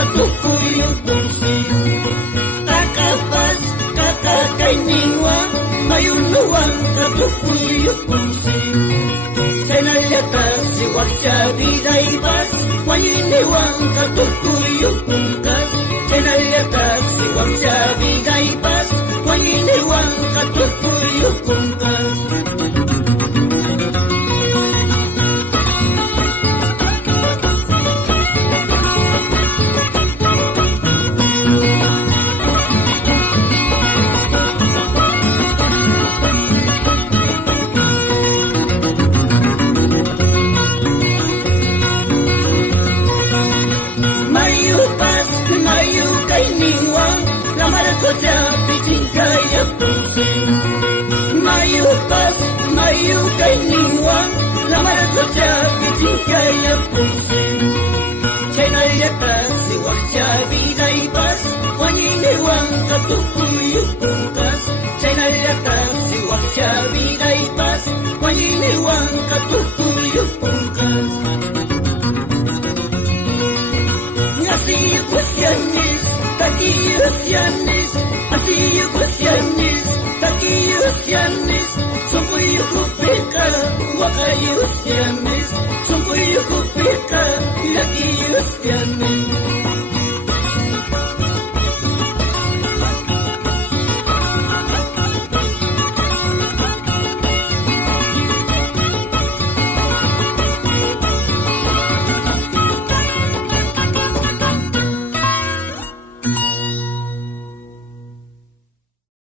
katukuyu kunsi takapas kakakainiwa mayuluan katukuyu kunsi senayata siwasya bidaybas wayiniwan katukuyu kunkas senayata siwasya bidaybas wayiniwan katukuyu kunkas Kaya pusing mayu pas mayu kay niwang lamar ko siya bitin kaya pusing senayata siwak siya biday pas wanyiniwang katukuyu pungkas senayata siwak siya biday pas wanyiniwang katukuyu pungkas ngasiyo ko siyanis takiyo siyanis Asiyo kusyanis, takiyo syanis, sumpuyo kupika, wakayo syanis, sumpuyo kupika, lakiyo syanis.